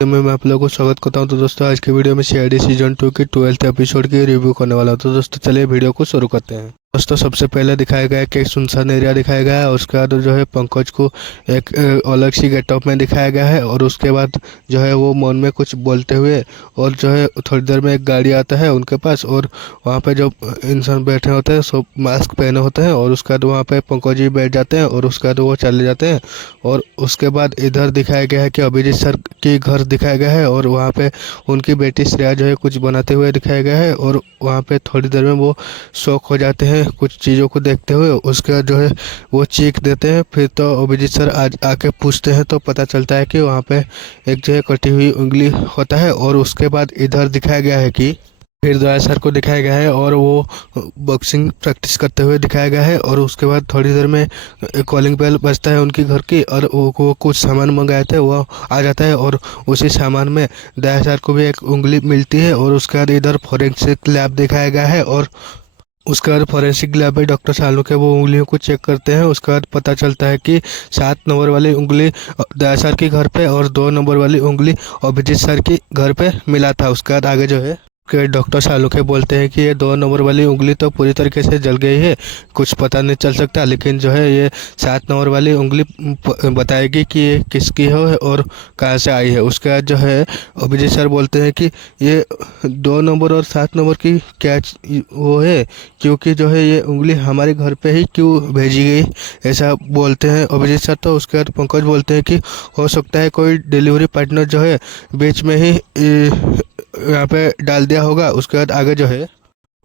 मैं आप लोगों को स्वागत करता हूं। तो दोस्तों आज की वीडियो में सीआईडी सीजन 2 की 12th एपिसोड की रिव्यू करने वाला हूं। तो दोस्तों चलिए वीडियो को शुरू करते हैं। दोस्तों सबसे पहले दिखाया गया है कि एक सुनसान एरिया दिखाया गया है। उसके बाद जो है पंकज को एक अलग सी गेटअप में दिखाया गया है और उसके बाद जो है वो मौन में कुछ बोलते हुए और जो है थोड़ी देर में एक गाड़ी आता है उनके पास और वहाँ पे जो इंसान बैठे होते हैं सब मास्क पहने होते हैं और उसके बाद वहाँ पे पंकज जी बैठ जाते हैं और उसके बाद वो चले जाते हैं। और उसके बाद इधर दिखाया गया है कि अभिजीत सर की घर दिखाया गया है और वहाँ पे उनकी बेटी श्रेया जो है कुछ बनाते हुए दिखाया गया है और वहाँ पे थोड़ी देर में वो शौक हो जाते हैं कुछ चीज़ों को देखते हुए। उसके बाद जो है वो चीख देते हैं। फिर तो अभिजीत सर आज आके पूछते हैं तो पता चलता है कि वहाँ पे एक जो है कटी हुई उंगली होता है। और उसके बाद इधर दिखाया गया है कि फिर दया सर को दिखाया गया है और वो बॉक्सिंग प्रैक्टिस करते हुए दिखाया गया है। और उसके बाद थोड़ी देर में कॉलिंग बेल बजता है उनकी घर की और वो कुछ सामान मंगाए थे वो आ जाता है और उसी सामान में दया सर को भी एक उंगली मिलती है। और उसके बाद इधर फॉरेंसिक लैब दिखाया गया है और उसके बाद फॉरेंसिक लैब में डॉक्टर सालू के वो उंगलियों को चेक करते हैं। उसके बाद पता चलता है कि 7 नंबर वाली उंगली दया सर के घर पे और 2 नंबर वाली उंगली अभिजीत सर के घर पे मिला था। उसके बाद आगे जो है कि डॉक्टर शाहरुख बोलते हैं कि ये 2 नंबर वाली उंगली तो पूरी तरीके से जल गई है, कुछ पता नहीं चल सकता, लेकिन जो है ये 7 नंबर वाली उंगली बताएगी कि ये किसकी है और कहाँ से आई है। उसके बाद जो है अभिजीत सर बोलते हैं कि ये 2 नंबर और 7 नंबर की क्या वो है, क्योंकि जो है ये उंगली हमारे घर पे ही क्यों भेजी गई, ऐसा बोलते हैं अभिजीत सर। तो उसके बाद पंकज बोलते हैं कि हो सकता है कोई डिलीवरी पार्टनर जो है बीच में ही यहाँ पे डाल दिया होगा। उसके बाद आगे जो है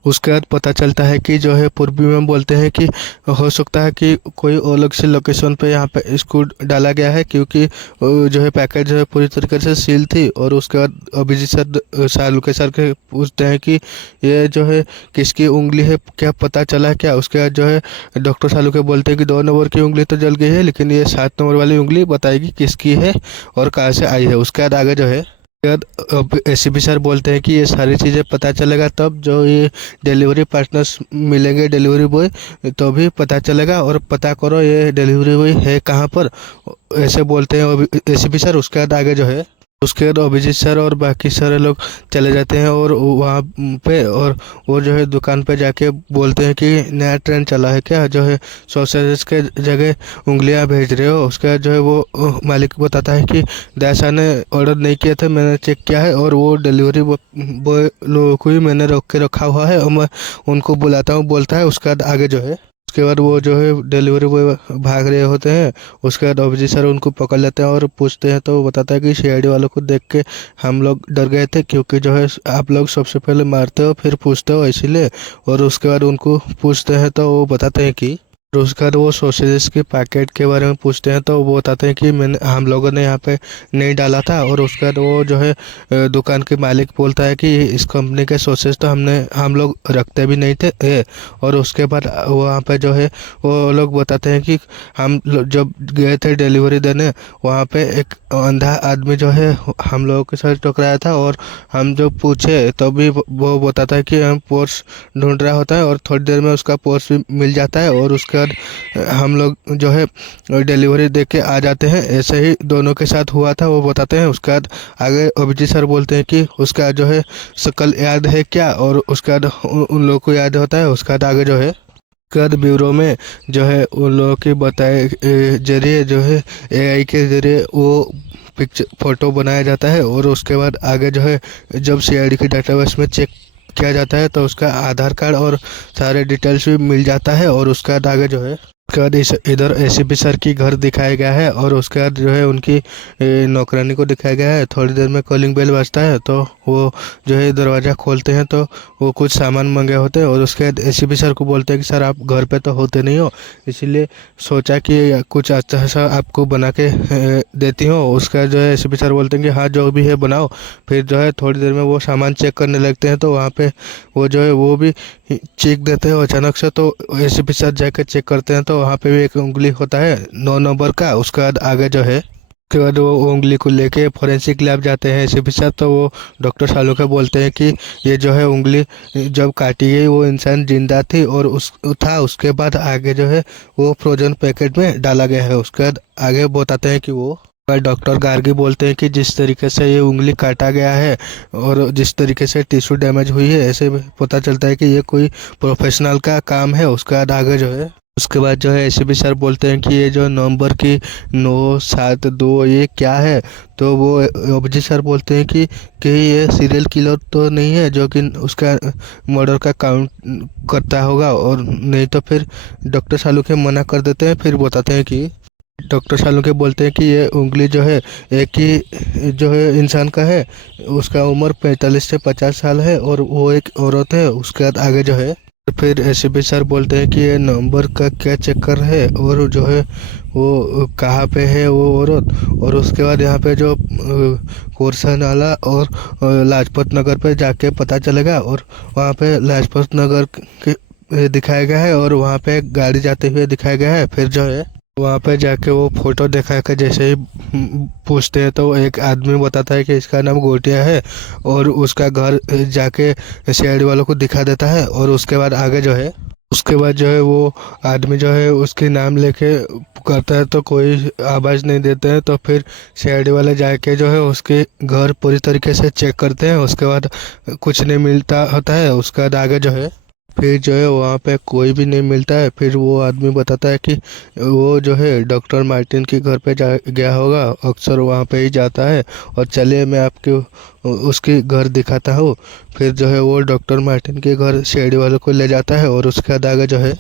उसके बाद पता चलता है कि जो है पूर्वी में बोलते हैं कि हो सकता है कि कोई अलग से लोकेशन पे यहाँ पे इसको डाला गया है, क्योंकि जो है पैकेज जो है पूरी तरीके से सील थी। और उसके बाद अभिजीत सर शाहरुख सर के पूछते हैं कि ये जो है किसकी उंगली है, क्या पता चला क्या। उसके बाद जो है डॉक्टर शाहरुख बोलते हैं कि 2 नंबर की उंगली तो जल गई है, लेकिन ये 7 नंबर वाली उंगली बताएगी किसकी है और कहाँ से आई है। उसके बाद आगे जो है अब एसीपी सर बोलते हैं कि ये सारी चीज़ें पता चलेगा तब जो ये डिलीवरी पार्टनर्स मिलेंगे, डिलीवरी बॉय, तो भी पता चलेगा और पता करो ये डिलीवरी बॉय है कहाँ पर, ऐसे बोलते हैं एसीपी सर। उसके बाद आगे जो है उसके बाद अभिजीत सर और बाकी सारे लोग चले जाते हैं और वहाँ पे और वो जो है दुकान पे जाके बोलते हैं कि नया ट्रेंड चला है क्या, जो है सॉसेजेस के जगह उंगलियां भेज रहे हो। उसके बाद जो है वो मालिक बताता है कि दयाशा ने ऑर्डर नहीं किया था, मैंने चेक किया है और वो डिलीवरी बॉय लोगों को ही मैंने रोक के रखा हुआ है और मैं उनको बुलाता हूँ, बोलता है। उसके बाद आगे जो है उसके बाद वो जो है डिलीवरी बॉय भाग रहे होते हैं। उसके बाद अभिजीत सर उनको पकड़ लेते हैं और पूछते हैं तो वो बताता है कि सीआईडी वालों को देख के हम लोग डर गए थे, क्योंकि जो है आप लोग सबसे पहले मारते हो फिर पूछते हो इसीलिए। और उसके बाद उनको पूछते हैं तो वो बताते हैं कि और उसके बाद वो सॉसेजेस के पैकेट के बारे में पूछते हैं तो वो बताते हैं कि मैंने हम लोगों ने यहाँ पे नहीं डाला था। और उसके बाद वो जो है दुकान के मालिक बोलता है कि इस कंपनी के सॉसेज तो हम लोग रखते भी नहीं थे। और उसके बाद वहाँ पे जो है वो लोग बताते हैं कि हम जब गए थे डिलीवरी देने वहाँ पे एक अंधा आदमी जो है हम लोगों के साथ टकराया था और हम जब पूछे तो भी वो बताता है कि हम पर्स ढूंढ रहा होता है और थोड़ी देर में उसका पर्स भी मिल जाता है और उसके बाद हम लोग जो है डिलीवरी दे के आ जाते हैं। ऐसे ही दोनों के साथ हुआ था वो बताते हैं। उसके बाद आगे अभिजीत सर बोलते हैं कि उसका जो है शक्ल याद है क्या, और उसके बाद उन लोगों को याद होता है। उसके बाद आगे जो है कर ब्यूरो में जो है उन लोगों के बताए जरिए जो है एआई के जरिए वो पिक्चर फोटो बनाया जाता है। और उसके बाद आगे जो है जब सीआईडी के डाटाबेस में चेक किया जाता है तो उसका आधार कार्ड और सारे डिटेल्स भी मिल जाता है। और उसके बाद आगे जो है उसके बाद इधर एसीपी सर की घर दिखाया गया है और उसके बाद जो है उनकी नौकरानी को दिखाया गया है। थोड़ी देर में कॉलिंग बेल बजता है तो वो जो है दरवाज़ा खोलते हैं तो वो कुछ सामान मंगे होते हैं। और उसके बाद एसीपी सर को बोलते हैं कि सर आप घर पे तो होते नहीं हो, इसीलिए सोचा कि कुछ अच्छा सा आपको बना के देती हूँ। उसके बाद जो है एसीपी सर बोलते हैं कि हाँ जो भी है बनाओ। फिर जो है थोड़ी देर में वो सामान चेक करने लगते हैं तो वहाँ पे वो जो है वो भी चेक देते हैं अचानक से। तो एसीपी सर जाके चेक करते हैं तो वहाँ पे भी एक उंगली होता है 9 नंबर का। उसके बाद आगे जो है उसके बाद वो उंगली को लेके फॉरेंसिक लैब जाते हैं एसीपी सर। तो वो डॉक्टर शाहरुख बोलते हैं कि ये जो है उंगली जब काटी गई वो इंसान जिंदा थी और उसके बाद आगे जो है वो फ्रोजन पैकेट में डाला गया है। उसके बाद आगे बताते हैं कि वो पर डॉक्टर गार्गी बोलते हैं कि जिस तरीके से ये उंगली काटा गया है और जिस तरीके से टिश्यू डैमेज हुई है, ऐसे पता चलता है कि ये कोई प्रोफेशनल का काम है। उसके बाद आगे जो है उसके बाद जो है एसीपी सर बोलते हैं कि ये जो नंबर की 972 ये क्या है। तो वो अभिजीत सर बोलते हैं कि ये सीरियल किलर तो नहीं है जो कि उसका मर्डर का काउंट करता होगा, और नहीं तो फिर डॉक्टर सालू के मना कर देते हैं। फिर बताते हैं कि डॉक्टर सालुंके बोलते हैं कि ये उंगली जो है एक ही जो है इंसान का है, उसका उम्र 45 से 50 साल है और वो एक औरत है। उसके बाद आगे जो है फिर एसीपी सर बोलते हैं कि ये नंबर का क्या चक्कर है और जो है वो कहाँ पे है वो औरत। और उसके बाद यहाँ पे जो कोरसा नाला और लाजपत नगर पे जाके पता चलेगा, और वहाँ पे लाजपत नगर के दिखाया गया है और वहाँ पे गाड़ी जाते हुए दिखाया गया है। फिर जो है वहाँ पे जाके वो फोटो दिखा के जैसे ही पूछते हैं तो एक आदमी बताता है कि इसका नाम गोटिया है, और उसका घर जाके सीआईडी वालों को दिखा देता है। और उसके बाद आगे जो है उसके बाद जो है वो आदमी जो है उसके नाम लेके करता है तो कोई आवाज़ नहीं देते हैं। तो फिर सीआईडी वाले जाके जो है उसके घर पूरी तरीके से चेक करते हैं। उसके बाद कुछ नहीं मिलता होता है। उसके बाद आगे जो है फिर जो है वहाँ पे कोई भी नहीं मिलता है। फिर वो आदमी बताता है कि वो जो है डॉक्टर मार्टिन के घर पे जा गया होगा, अक्सर वहाँ पे ही जाता है, और चलिए मैं आपके उसके घर दिखाता हूँ। फिर जो है वो डॉक्टर मार्टिन के घर सीआईडी वालों को ले जाता है। और उसके बाद आगे जो है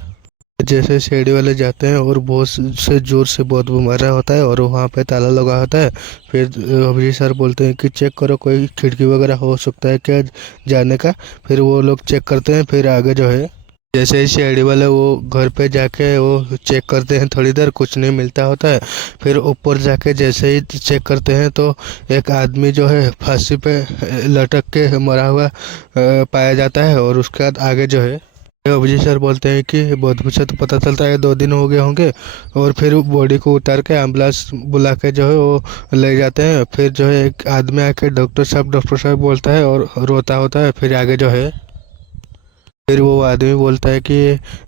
जैसे सीआईडी वाले जाते हैं और बहुत से जोर से बहुत मार रहा होता है और वहाँ पे ताला लगा होता है। फिर अभिजीत सर बोलते हैं कि चेक करो कोई खिड़की वगैरह हो सकता है क्या जाने का। फिर वो लोग चेक करते हैं। फिर आगे जो है जैसे ही सीआईडी वाले वो घर पे जाके वो चेक करते हैं, थोड़ी देर कुछ नहीं मिलता होता है। फिर ऊपर जाके जैसे ही चेक करते हैं तो एक आदमी जो है फांसी पे लटक के मरा हुआ पाया जाता है। और उसके बाद आगे जो है अभिजीत सर बोलते हैं कि बहुत कुछ तो पता चलता है 2 दिन हो गए होंगे। और फिर बॉडी को उतार के एम्बुलेंस बुला के जो है वो ले जाते हैं। फिर जो है एक आदमी आके डॉक्टर साहब बोलता है और रोता होता है। फिर आगे जो है फिर वो आदमी बोलता है कि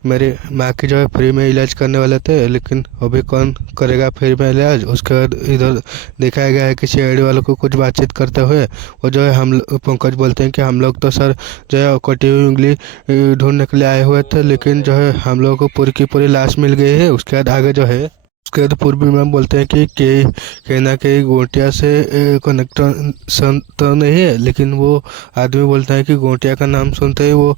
मेरी माँ की जो है फ्री में इलाज करने वाले थे, लेकिन अभी कौन करेगा फ्री में इलाज। उसके बाद इधर दिखाया गया है कि सीआईडी वालों को कुछ बातचीत करते हुए वो जो है पंकज बोलते हैं कि हम लोग तो सर जो है कटी हुई उंगली ढूंढने के लिए आए हुए थे, लेकिन जो है हम लोगों को पूरी की पूरी लाश मिल गई है। उसके बाद आगे जो है उसके बाद पूर्वी मैम बोलते हैं कि कहीं ना कहीं गोटिया से कनेक्शन तो नहीं है, लेकिन वो आदमी बोलता है कि गोटिया का नाम सुनते ही वो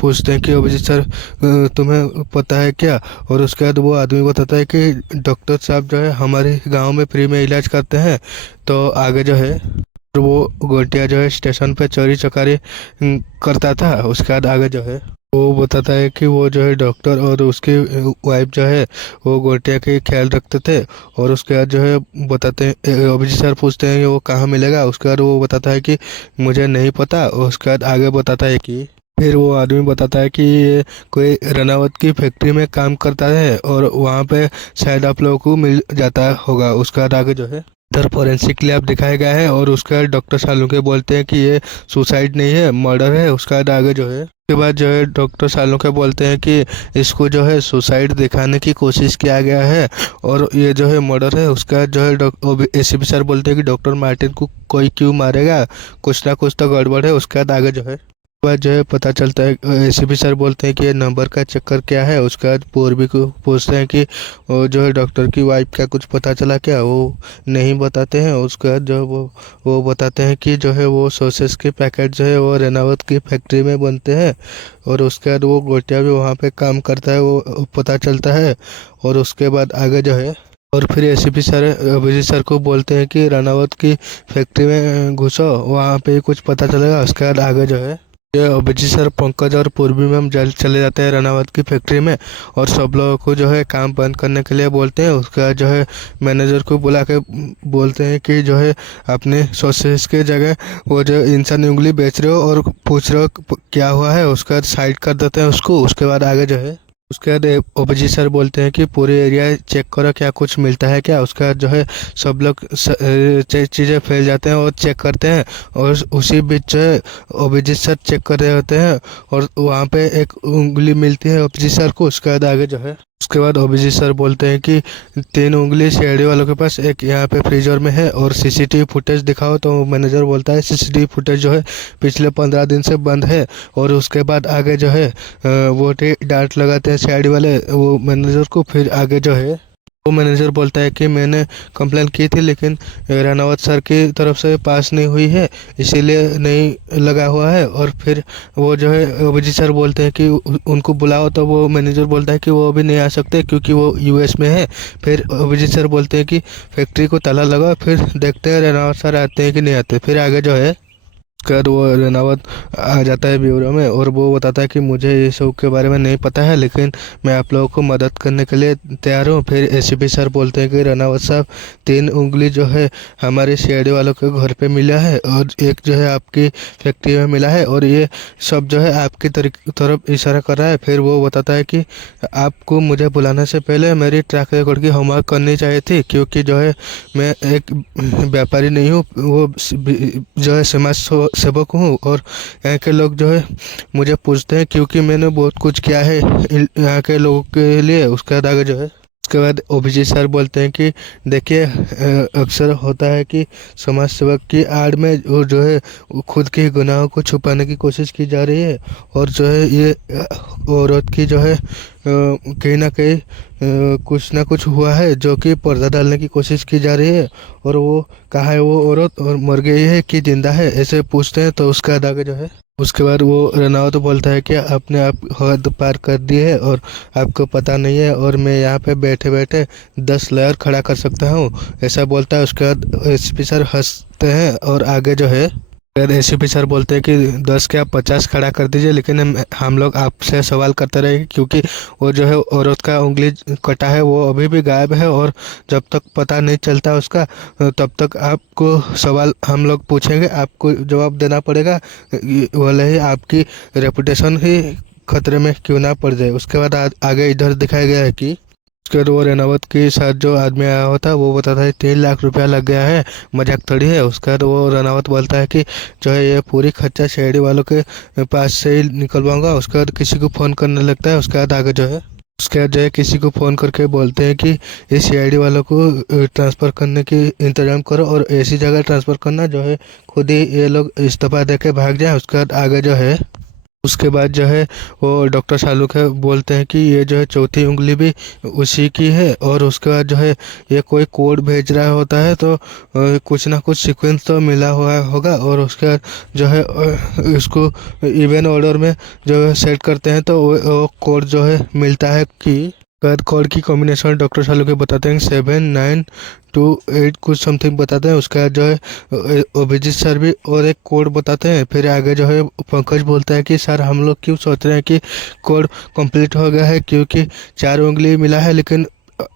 पूछते हैं कि अभिजीत सर तुम्हें पता है क्या। और उसके बाद वो आदमी बताता है कि डॉक्टर साहब जो है हमारे गांव में फ्री में इलाज करते हैं। तो आगे जो है वो गोटिया जो है स्टेशन पे चोरी चकारी करता था। उसके बाद आगे जो है वो बताता है कि वो जो है डॉक्टर और उसकी वाइफ जो है वो गोटिया के ख्याल रखते थे। और उसके बाद जो है बताते हैं अभिजीत सर पूछते हैं कि वो कहाँ मिलेगा। उसके बाद वो बताता है कि मुझे नहीं पता। और उसके बाद आगे बताता है कि फिर वो आदमी बताता है कि ये कोई रनावत की फैक्ट्री में काम करता है और वहाँ पे शायद आप लोगों को मिल जाता होगा। उसके बाद आगे जो है इधर फोरेंसिक लैब दिखाया गया है और उसके बाद डॉक्टर सालुंके बोलते हैं कि ये सुसाइड नहीं है, मर्डर है। उसके बाद आगे जो है उसके बाद जो है डॉक्टर सालुंके बोलते हैं कि इसको जो है सुसाइड दिखाने की कोशिश किया गया है और ये जो है मर्डर है। उसके बाद जो है एसीपी सर बोलते हैं कि डॉक्टर मार्टिन को कोई क्यों मारेगा, कुछ ना कुछ तो गड़बड़ है। उसके बाद आगे जो है बाद जो है पता चलता है एसीपी सर बोलते हैं कि ये नंबर का चक्कर क्या है। उसके बाद पूर्वी को पूछते हैं कि वो जो है डॉक्टर की वाइफ का कुछ पता चला क्या, वो नहीं बताते हैं। उसके बाद जो वो बताते हैं कि जो है वो सॉसेस के पैकेट जो है वो रेनावत की फैक्ट्री में बनते हैं। और उसके बाद वो गोटिया भी वहाँ पे काम करता है, वो पता चलता है। और उसके बाद आगे जो है और फिर एसीपी सर अभिजीत सर को बोलते हैं कि रानावत की फैक्ट्री में घुसो, वहाँ पे कुछ पता चलेगा। उसके बाद आगे जो है ये अभिजीत सर, पंकज और पूर्वी मैम जल्द चले जाते हैं रानावत की फैक्ट्री में और सब लोगों को जो है काम बंद करने के लिए बोलते हैं। उसके बाद जो है मैनेजर को बुला के बोलते हैं कि जो है अपने सॉसेस के जगह वो जो इंसान उंगली बेच रहे हो और पूछ रहे हो क्या हुआ है, उसके बाद साइड कर देते हैं उसको। उसके बाद आगे जो है उसके बाद अभिजीत सर बोलते हैं कि पूरे एरिया चेक करो क्या कुछ मिलता है क्या। उसके बाद जो है सब लोग चीज़ें फैल जाते हैं और चेक करते हैं। और उसी बीच जो है अभिजीत सर चेक कर रहे होते हैं और वहाँ पे एक उंगली मिलती है अभिजीत सर को। उसके बाद आगे जो है उसके बाद अभिजीत सर बोलते हैं कि 3 उंगली सीआईडी वालों के पास एक यहाँ पे फ्रीजर में है और सीसीटीवी फुटेज दिखाओ। तो मैनेजर बोलता है सीसीटीवी फुटेज जो है पिछले 15 दिन से बंद है। और उसके बाद आगे जो है वो डांट लगाते हैं सीआईडी वाले वो मैनेजर को। फिर आगे जो है वो मैनेजर बोलता है कि मैंने कंप्लेन की थी लेकिन रानावत सर की तरफ से पास नहीं हुई है, इसीलिए नहीं लगा हुआ है। और फिर वो जो है अभिजीत सर बोलते हैं कि उनको बुलाओ। तो वो मैनेजर बोलता है कि वो अभी नहीं आ सकते क्योंकि वो यूएस में है। फिर अभिजीत सर बोलते हैं कि फैक्ट्री को ताला लगाओ, फिर देखते हैं रानावत सर आते हैं कि नहीं आते। फिर आगे जो है कर वो रेनावत आ जाता है ब्यूरो में और वो बताता है कि मुझे ये सब के बारे में नहीं पता है लेकिन मैं आप लोगों को मदद करने के लिए तैयार हूँ। फिर एसीपी सर बोलते हैं कि रेनावत साहब 3 उंगली जो है हमारे सीआईडी वालों के घर पे मिला है और एक जो है आपकी फैक्ट्री में मिला है और ये सब जो है आपकी तरफ इशारा कर रहा है। फिर वो बताता है कि आपको मुझे बुलाने से पहले मेरी ट्रैक रिकॉर्ड की होमवर्क करनी चाहिए थी क्योंकि जो है मैं एक व्यापारी नहीं हूँ, वो जो है समाज सेवक हूँ। और यहाँ के लोग जो है मुझे पूछते हैं क्योंकि मैंने बहुत कुछ किया है यहाँ के लोगों के लिए। उसके बाद आगे जो है उसके बाद अभिजीत सर बोलते हैं कि देखिए अक्सर होता है कि समाज सेवक की आड़ में वो जो है खुद के गुनाहों को छुपाने की कोशिश की जा रही है। और जो है ये औरत की जो है कहीं ना कहीं कुछ ना कुछ हुआ है जो कि पर्दा डालने की कोशिश की जा रही है। और वो कहाँ है वो औरत और मर गई है कि जिंदा है ऐसे पूछते हैं। तो उसका आगे जो है उसके बाद वो रनावत बोलता है कि आपने आप हद पार कर दी है और आपको पता नहीं है और मैं यहाँ पे बैठे बैठे 10 लेयर खड़ा कर सकता हूँ, ऐसा बोलता है। उसके बाद एसपी सर हंसते हैं और आगे जो है फिर एसीपी सर बोलते हैं कि 10 क्या 50 खड़ा कर दीजिए लेकिन हम लोग आपसे सवाल करते रहेंगे क्योंकि वो जो है औरत का उंगली कटा है वो अभी भी गायब है और जब तक पता नहीं चलता उसका तब तक आपको सवाल हम लोग पूछेंगे, आपको जवाब देना पड़ेगा, भले ही आपकी रेपुटेशन ही खतरे में क्यों ना पड़ जाए। उसके बाद आगे इधर दिखाया गया है कि उसके बाद वो रेनावत के साथ जो आदमी आया हुआ था वो बताता है 3 लाख रुपया लग गया है, मजाक थोड़ी है। उसके बाद वो रेनावत बोलता है कि जो है ये पूरी खर्चा शहरी वालों के पास से ही निकलवाऊंगा। उसके बाद किसी को फ़ोन करने लगता है। उसके बाद आगे जो है उसके बाद जो है किसी को फ़ोन करके बोलते हैं कि इस सीआईडी वालों को ट्रांसफ़र करने की इंतजाम करो और ऐसी जगह ट्रांसफ़र करना जो है खुद ही ये लोग इस्तीफा दे के भाग जाए। उसके बाद आगे जो है उसके बाद जो है वो डॉक्टर शाहरुख है बोलते हैं कि ये जो है चौथी उंगली भी उसी की है। और उसके बाद जो है ये कोई कोड भेज रहा होता है तो कुछ ना कुछ सीक्वेंस तो मिला हुआ होगा। और उसके बाद जो है इसको इवन ऑर्डर में जो है सेट करते हैं तो वो कोड जो है मिलता है कि कोड की कॉम्बिनेशन डॉक्टर शाहरुख बताते हैं 792 8 कुछ समथिंग बताते हैं। उसके बाद जो है अभिजीत सर भी और एक कोड बताते हैं। फिर आगे जो है पंकज बोलता है कि सर हम लोग क्यों सोच रहे हैं कि कोड कंप्लीट हो गया है क्योंकि 4 उंगली मिला है लेकिन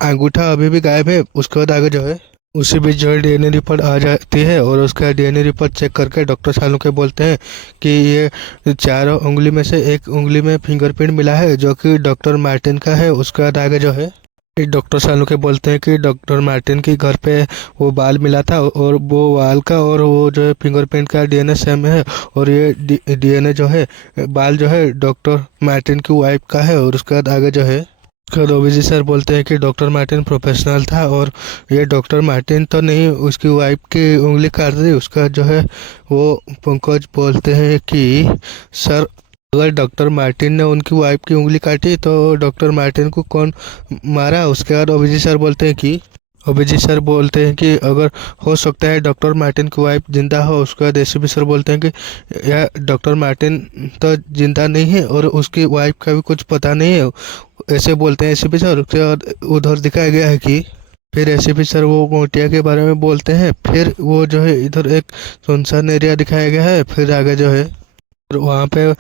अंगूठा अभी भी गायब है। उसके बाद आगे जो है उसी बीच जो है डीएनए रिपोर्ट आ जाती है और उसका डीएनए रिपोर्ट चेक करके डॉक्टर शाहरुख बोलते हैं कि ये 4 उंगली में से एक उंगली में फिंगरप्रिंट मिला है जो कि डॉक्टर मार्टिन का है। उसके बाद आगे जो है डॉक्टर शाहरुख बालते हैं कि डॉक्टर मार्टिन के घर पे वो बाल मिला था और वो बाल का और वो जो है फिंगरप्रिंट का डीएनए सेम है। और ये डीएनए जो है बाल जो है डॉक्टर मार्टिन की वाइफ का है। और उसके बाद आगे जो है अभिजीत सर बोलते हैं कि डॉक्टर मार्टिन प्रोफेशनल था और ये डॉक्टर मार्टिन तो नहीं उसकी वाइफ की उंगली काट दी। उसका जो है वो पंकज बोलते हैं कि सर अगर डॉक्टर मार्टिन ने उनकी वाइफ की उंगली काटी तो डॉक्टर मार्टिन को कौन मारा। उसके बाद अभिजीत सर बोलते हैं कि अगर हो सकता है डॉक्टर मार्टिन की वाइफ जिंदा हो। उसके बाद एसीपी सर बोलते हैं कि यह डॉक्टर मार्टिन तो जिंदा नहीं है और उसकी वाइफ का भी कुछ पता नहीं है, ऐसे बोलते हैं एसीपी सर। उसके बाद उधर दिखाया गया है कि फिर एसीपी सर वो गोटिया के बारे में बोलते हैं। फिर वो जो है इधर एक सुनसान एरिया दिखाया गया है। फिर आगे जो है वहाँ पे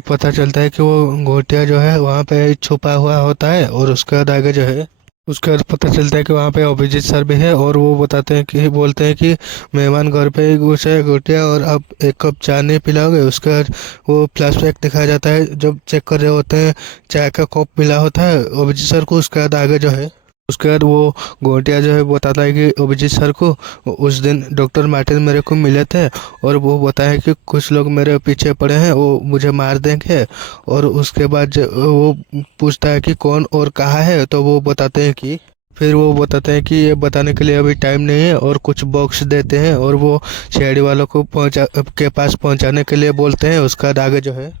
पता चलता है कि वो घोटिया जो है वहाँ पे छुपा हुआ होता है। और उसके बाद आगे जो है उसके बाद पता चलता है कि वहाँ पे अभिजीत सर भी है और वो बोलते हैं कि मेहमान घर पे ही घुसे घोटिया और अब एक कप चाय नहीं पिलाओगे। उसके बाद वो फ्लैशबैक दिखाया जाता है जब चेक कर रहे होते हैं चाय का कप मिला होता है अभिजीत सर को। उसके बाद आगे जो है उसके बाद वो गोटिया जो है बताता है कि अभिजीत सर को उस दिन डॉक्टर मार्टिन मेरे को मिले थे और वो बताया कि कुछ लोग मेरे पीछे पड़े हैं, वो मुझे मार देंगे। और उसके बाद वो पूछता है कि कौन और कहाँ है, तो वो बताते हैं कि फिर वो बताते हैं कि ये बताने के लिए अभी टाइम नहीं है, और कुछ बॉक्स देते हैं और वो शेडी वालों को के पास पहुंचाने के लिए बोलते हैं। उसके बाद आगे जो है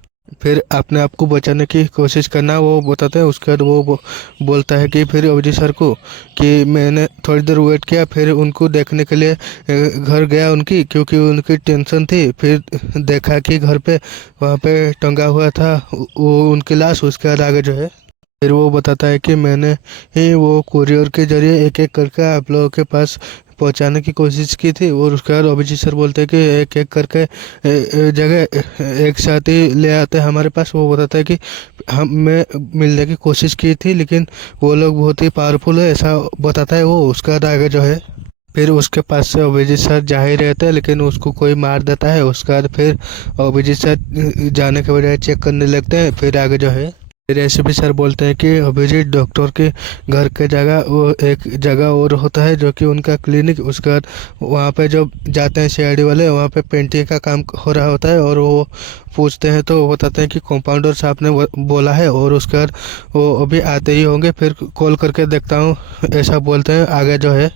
फिर अपने आप को बचाने की कोशिश करना वो बताते हैं। उसके बाद वो बोलता है कि फिर अभिजीत सर को कि मैंने थोड़ी देर वेट किया, फिर उनको देखने के लिए घर गया उनकी, क्योंकि उनकी टेंशन थी। फिर देखा कि घर पे वहाँ पे टंगा हुआ था वो उनकी लाश। उसके बाद आगे जो है फिर वो बताता है कि मैंने ही वो कुरियर के जरिए एक एक करके आप लोगों के पास पहुंचाने की कोशिश की थी। और उसके बाद अभिजीत सर बोलते हैं कि एक एक करके जगह एक साथ ही ले आते हैं हमारे पास। वो बताता है कि मैं मिलने की कोशिश की थी, लेकिन वो लोग बहुत ही पावरफुल है, ऐसा बताता है वो। उसके बाद आगे जो है फिर उसके पास से अभिजीत सर जा ही रहते हैं, लेकिन उसको कोई मार देता है। उसके बाद फिर अभिजीत सर जाने के बजाय चेक करने लगते हैं। फिर आगे जो है फिर एसपी सर बोलते हैं कि अभिजीत डॉक्टर के घर के जगह वो एक जगह और होता है जो कि उनका क्लिनिक। उसके बाद वहाँ पे जब जाते हैं सीआईडी वाले, वहाँ पे पेंटिंग का काम हो रहा होता है और वो पूछते हैं तो वो बताते हैं कि कंपाउंडर साहब ने बोला है और उसके बाद वो अभी आते ही होंगे, फिर कॉल करके देखता हूँ, ऐसा बोलते हैं। आगे जो है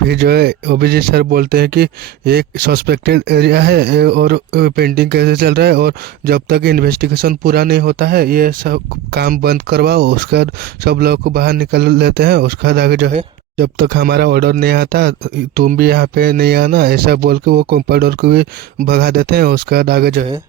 फिर जो है अभिजीत सर बोलते हैं कि एक सस्पेक्टेड एरिया है और पेंटिंग कैसे चल रहा है, और जब तक इन्वेस्टिगेशन पूरा नहीं होता है ये सब काम बंद करवाओ। उसके बाद सब लोग को बाहर निकल लेते हैं। उसके बाद आगे जो है जब तक हमारा ऑर्डर नहीं आता तुम भी यहाँ पे नहीं आना, ऐसा बोल के वो कंपाउंडर को भी भगा देते हैं। उसके बाद आगे जो है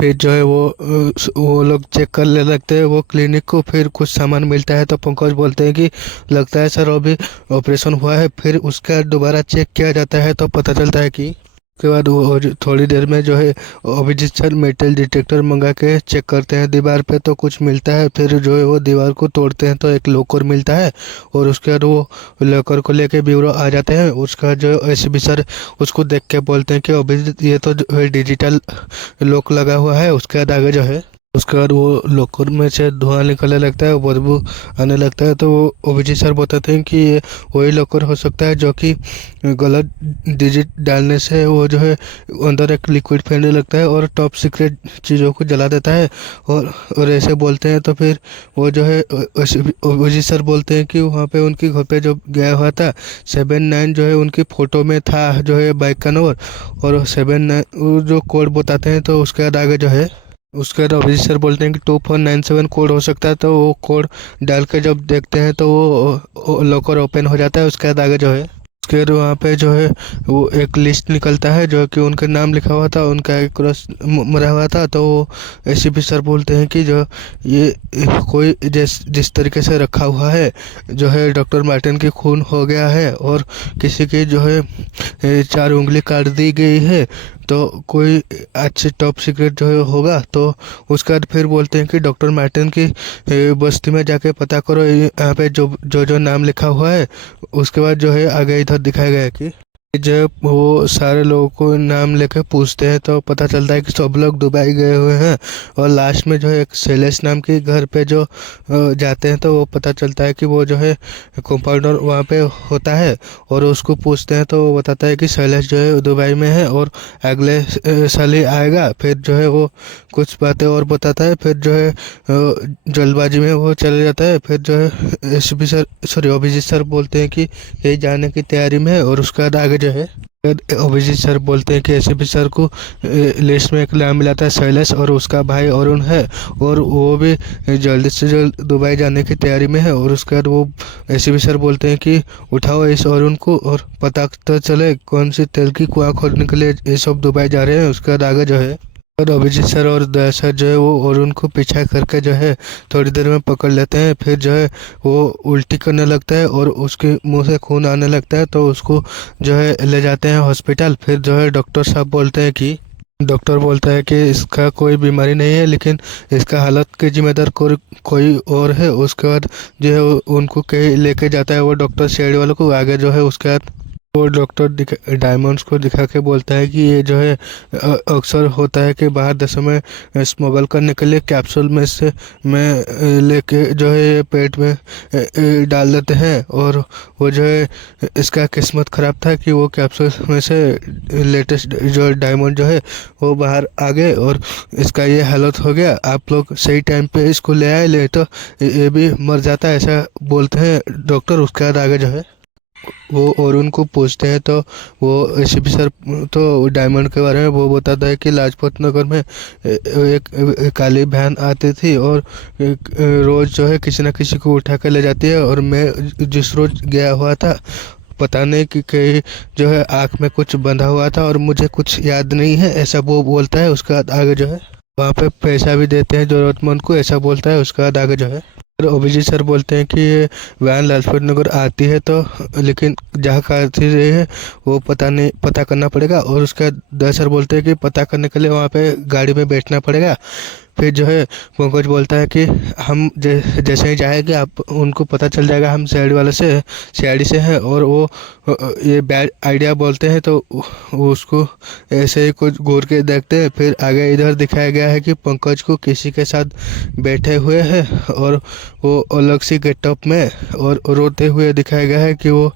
फिर जो है वो लोग चेक करने लगते हैं वो क्लिनिक को। फिर कुछ सामान मिलता है तो पंकज बोलते हैं कि लगता है सर अभी ऑपरेशन हुआ है। फिर उसका दोबारा चेक किया जाता है तो पता चलता है कि उसके बाद वो थोड़ी देर में जो है अभिजीत सर मेटल डिटेक्टर मंगा के चेक करते हैं दीवार पे, तो कुछ मिलता है। फिर जो है वो दीवार को तोड़ते हैं तो एक लॉकर मिलता है, और उसके बाद वो लॉकर को लेके ब्यूरो आ जाते हैं। उसका जो एसपी सर उसको देख के बोलते हैं कि अभिजीत ये तो जो है डिजिटल लॉक लगा हुआ है। उसके बाद आगे जो है उसके बाद वो लॉकर में से धुआं निकलने लगता है, बदबू आने लगता है। तो वो अभिजीत सर बताते हैं कि ये वही लॉकर हो सकता है जो कि गलत डिजिट डालने से वो जो है अंदर एक लिक्विड फैलने लगता है और टॉप सीक्रेट चीज़ों को जला देता है। और ऐसे बोलते हैं तो फिर वो जो है अभिजीत सर बोलते हैं कि वहाँ पे उनके घर पे जो गया हुआ था 79 जो है उनकी फ़ोटो में था जो है बाइक का नंबर, और 79 जो कोड बताते हैं। तो उसके बाद आगे जो है उसके बाद अभिजीत सर बोलते हैं कि 2497 कोड हो सकता है। तो वो कोड डाल के जब देखते हैं तो वो लॉकर ओपन हो जाता है। उसके बाद आगे जो है उसके बाद वहाँ पे जो है वो एक लिस्ट निकलता है जो कि उनका नाम लिखा हुआ था, उनका एक क्रॉस मरा हुआ था। तो वो एसपी सर बोलते हैं कि जो ये कोई जिस तरीके से रखा हुआ है जो है डॉक्टर मार्टिन की खून हो गया है और किसी की जो है 4 उंगली काट दी गई है, तो कोई अच्छी टॉप सीक्रेट जो है होगा। तो उसके बाद फिर बोलते हैं कि डॉक्टर मार्टिन की बस्ती में जाके पता करो यहाँ पे जो नाम लिखा हुआ है। उसके बाद जो है आगे इधर दिखाया गया है कि जब वो सारे लोगों को नाम लेके पूछते हैं तो पता चलता है कि सब लोग दुबई गए हुए हैं। और लास्ट में जो है एक शैलेश नाम के घर पे जो जाते हैं तो वो पता चलता है कि वो जो है कंपाउंडर वहाँ पे होता है, और उसको पूछते हैं तो वो बताता है कि शैलेश जो है दुबई में है और अगले साल ही आएगा। फिर जो है वो कुछ बातें और बताता है। फिर जो है जल्दबाजी में वो चले जाता है। फिर जो है SP sir sorry Abhijit sir बोलते हैं कि यही जाने की तैयारी में है। और उसके बाद आगे जो है अभिजीत सर बोलते हैं कि एसपी सर को लिस्ट में एक नाम मिला था शैलेश, और उसका भाई अरुण है और वो भी जल्द से जल्द दुबई जाने की तैयारी में है। और उसके बाद वो एसपी सर बोलते हैं कि उठाओ इस अरुण को और पता तो चले कौन सी तेल की कुआं खोदने के लिए ये सब दुबई जा रहे हैं। उसके बाद आगे जो है और अभिजीत सर और दया सर जो है वो अरुण को पीछा करके जो है थोड़ी देर में पकड़ लेते हैं। फिर जो है वो उल्टी करने लगता है और उसके मुंह से खून आने लगता है, तो उसको जो है ले जाते हैं हॉस्पिटल। फिर जो है डॉक्टर साहब बोलते हैं कि डॉक्टर बोलता है कि इसका कोई बीमारी नहीं है, लेकिन इसका हालत के जिम्मेदार कोई और है। उसके बाद जो है उनको कहीं लेके जाता है वो डॉक्टर शेड वालों को। आगे जो है उसके बाद वो डॉक्टर डायमंड्स को दिखा के बोलता है कि ये जो है अक्सर होता है कि बाहर देशों में स्मगल करने के लिए कैप्सूल में लेके जो है ये पेट में डाल देते हैं। और वो जो है इसका किस्मत ख़राब था कि वो कैप्सूल में से लेटेस्ट जो डायमंड जो है वो बाहर आ गए और इसका ये हालत हो गया। आप लोग सही टाइम पे इसको ले आए, ले तो ये भी मर जाता है, ऐसा बोलते हैं डॉक्टर। उसके बाद आगे जो है वो और उनको पूछते हैं तो वो एसीपी सर तो डायमंड के बारे में वो बताता है कि लाजपत नगर में एक काली वैन आती थी और रोज़ जो है किसी न किसी को उठा कर ले जाती है। और मैं जिस रोज़ गया हुआ था, पता नहीं कि कहीं जो है आँख में कुछ बंधा हुआ था और मुझे कुछ याद नहीं है, ऐसा वो बोलता है। उसके बाद आगे जो है वहाँ पे पैसा भी देते हैं ज़रूरतमंद को, ऐसा बोलता है। उसके बाद आगे जो है फिर अभिजीत सर बोलते हैं कि ये वैन लाजपत नगर आती है तो, लेकिन जहाँ का आती रही है वो पता नहीं, पता करना पड़ेगा। और उसके बाद दया सर बोलते हैं कि पता करने के लिए वहाँ पे गाड़ी में बैठना पड़ेगा। फिर जो है पंकज बोलता है कि हम जैसे ही जाएंगे आप उनको पता चल जाएगा हम सीआईडी से हैं। और वो ये बैड आइडिया बोलते हैं तो वो उसको ऐसे ही कुछ घूर के देखते हैं। फिर आगे इधर दिखाया गया है कि पंकज को किसी के साथ बैठे हुए हैं और वो अलग सी गेटअप में और रोते हुए दिखाया गया है कि वो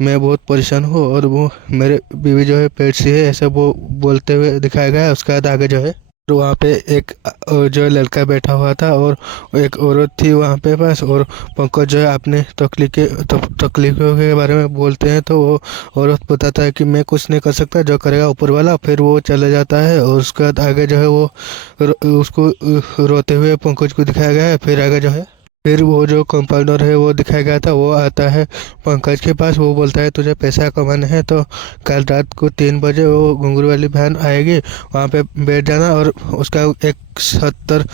मैं बहुत परेशान हूँ और वो मेरे बीवी जो है पेट से है, ऐसा वो बोलते हुए दिखाया गया है। उसके बाद आगे जो है तो वहाँ पे एक जो लड़का बैठा हुआ था और एक औरत थी वहाँ पे पास। और पंकज जो है अपने तकलीफों के बारे में बोलते हैं तो वो औरत बताता है कि मैं कुछ नहीं कर सकता, जो करेगा ऊपर वाला। फिर वो चले जाता है और उसके बाद आगे जो है वो उसको रोते हुए पंकज को दिखाया गया है। फिर आगे जो है फिर वो जो कंपाउंडर है वो दिखाया गया था, वो आता है पंकज के पास। वो बोलता है तुझे पैसा कमाना है तो कल रात को 3 बजे वो घुंघरू वाली वैन आएगी, वहाँ पे बैठ जाना। और उसका एक 70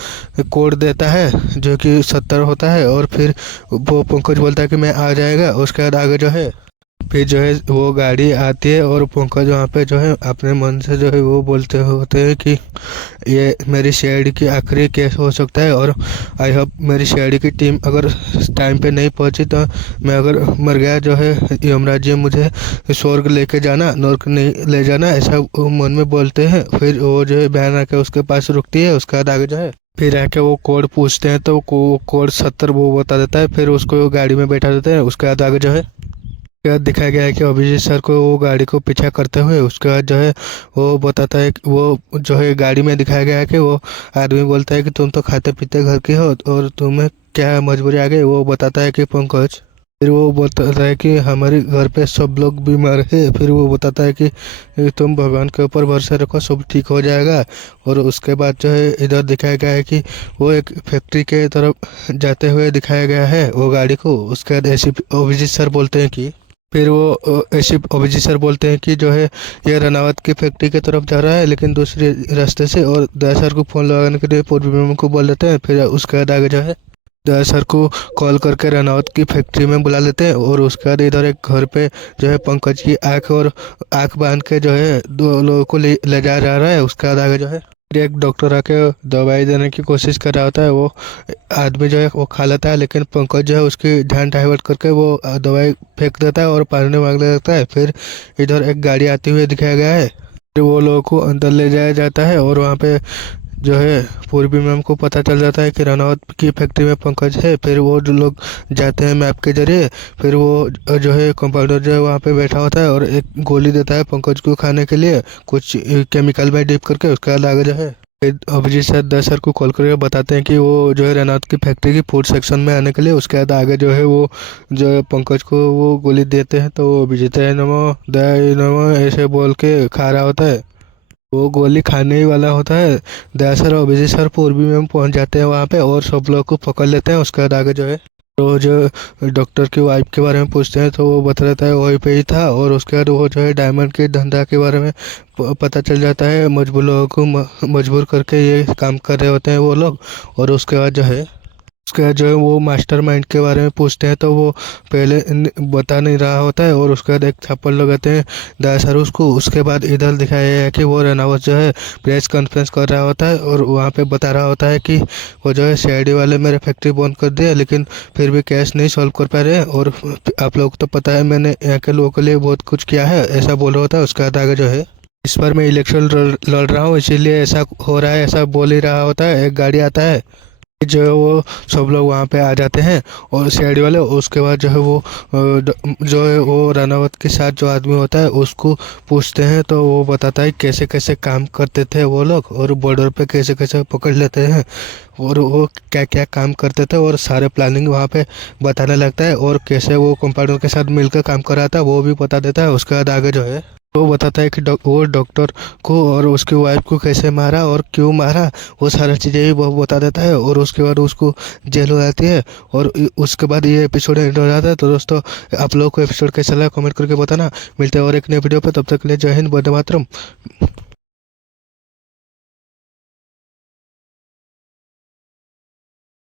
कोड देता है जो कि 70 होता है। और फिर वो पंकज बोलता है कि मैं आ जाएगा। उसके बाद आगे जो है फिर जो है वो गाड़ी आती है और पंकज वहाँ पे जो है अपने मन से जो है वो बोलते होते हैं कि ये मेरी सीआईडी की आखिरी केस हो सकता है और आई होप मेरी सीआईडी की टीम अगर टाइम पे नहीं पहुंची तो मैं अगर मर गया जो है यमराज जी मुझे स्वर्ग लेके जाना, नर्क नहीं ले जाना, ऐसा वो मन में बोलते हैं। फिर वो जो है बहन आके उसके पास रुकती है। उसके बाद आगे जो है फिर आके वो कोड पूछते हैं तो कोड 70 वो बता देता है। फिर उसको गाड़ी में बैठा देते हैं। उसके बाद आगे जो है क्या दिखाया गया है कि अभिजीत सर को वो गाड़ी को पीछा करते हुए उसके बाद जो है वो बताता है कि वो जो है गाड़ी में दिखाया गया है कि वो आदमी बोलता है कि तुम तो खाते पीते घर के हो और तुम्हें क्या मजबूरी आ गई। वो बताता है कि पंकज, फिर वो बताता है कि हमारे घर पे सब लोग बीमार है। फिर वो बताता है कि तुम भगवान के ऊपर भरोसा रखो, सब ठीक हो जाएगा। और उसके बाद जो है इधर दिखाया गया है कि वो एक फैक्ट्री के तरफ जाते हुए दिखाया गया है वो गाड़ी को। उसके बाद ऐसे अभिजीत सर बोलते हैं कि फिर वो ऐसे अभिजीत सर बोलते हैं कि जो है ये रनावत की फैक्ट्री की तरफ जा रहा है लेकिन दूसरे रास्ते से। और दया सर को फ़ोन लगाने के लिए पूर्वी मैम को बोल देते हैं। फिर उसके बाद आगे जो है दया सर को कॉल करके रनावत की फैक्ट्री में बुला लेते हैं। और उसके बाद इधर एक घर पे जो है पंकज की आँख बांध के जो है 2 लोगों को ले जाया जा रहा है। उसके बाद आगे जो है फिर एक डॉक्टर आके दवाई देने की कोशिश कर रहा होता है। वो आदमी जो है वो खा लेता है लेकिन पंकज जो है उसकी ध्यान डाइवर्ट करके वो दवाई फेंक देता है और पानी मांगने लगता है। फिर इधर एक गाड़ी आती हुई दिखाया गया है। फिर वो लोगों को अंदर ले जाया जाता है और वहाँ पे जो है पूर्वी मैम को पता चल जाता है कि रनावत की फैक्ट्री में पंकज है। फिर वो जो लोग जाते हैं मैप के जरिए। फिर वो जो है कंपाउंडर जो है वहाँ पे बैठा होता है और एक गोली देता है पंकज को खाने के लिए कुछ केमिकल में डिप करके। उसके बाद आगे जो है फिर अभिजीत सर 10 सर को कॉल करके बताते हैं कि वो जो है रनावत की फैक्ट्री की फूड सेक्शन में आने के लिए। उसके बाद आगे जो है वो जो है पंकज को वो गोली देते हैं तो वो विजेता नमो दया नमो ऐसे बोल के खा रहा होता है। वो गोली खाने ही वाला होता है। दया सर और अभिजीत सर पूर्वी में पहुंच जाते हैं वहाँ पे और सब लोग को पकड़ लेते हैं। उसके बाद आगे जो है तो जो डॉक्टर की वाइफ के बारे में पूछते हैं तो वो बता रहता है वहीं पे ही था। और उसके बाद वो जो है डायमंड के धंधा के बारे में पता चल जाता है। मजबूर लोगों को मजबूर करके ये काम कर रहे होते हैं वो लोग। और उसके बाद जो है उसके बाद जो है वो मास्टरमाइंड के बारे में पूछते हैं तो वो पहले बता नहीं रहा होता है और उसके बाद एक थप्पड़ लगाते हैं दासरूस को। उसके बाद इधर दिखाया गया है कि वो रनावत जो है प्रेस कॉन्फ्रेंस कर रहा होता है और वहाँ पे बता रहा होता है कि वो जो है सीआईडी वाले मेरे फैक्ट्री बंद कर दिया लेकिन फिर भी केस नहीं सॉल्व कर पा रहे और आप लोग तो पता है मैंने यहाँ के लोगों के लिए बहुत कुछ किया है, ऐसा बोल रहा होता है। उसके बाद आगे जो है इस बार मैं इलेक्शन लड़ रहा हूँ इसीलिए ऐसा हो रहा है, ऐसा बोल ही रहा होता है। एक गाड़ी आता है जो है वो सब लोग वहाँ पे आ जाते हैं और सीआईडी वाले। उसके बाद जो है वो जो है वो रनावत के साथ जो आदमी होता है उसको पूछते हैं तो वो बताता है कैसे कैसे काम करते थे वो लोग और बॉर्डर पे कैसे कैसे पकड़ लेते हैं और वो क्या क्या काम करते थे और सारे प्लानिंग वहाँ पे बताने लगता है और कैसे वो कंपाउंडर के साथ मिलकर काम कर रहा था वो भी बता देता है। उसके बाद आगे जो है वो बताता है कि वो डॉक्टर को और उसकी वाइफ को कैसे मारा और क्यों मारा, वो सारी चीज़ें भी वो बता देता है और उसके बाद उसको जेल हो जाती है और उसके बाद ये एपिसोड एंड हो जाता है। तो दोस्तों आप लोग को एपिसोड कैसा लगा कमेंट करके बताना। मिलते हैं और एक नए वीडियो पे, तब तक के लिए जय हिंद, वंदे मातरम।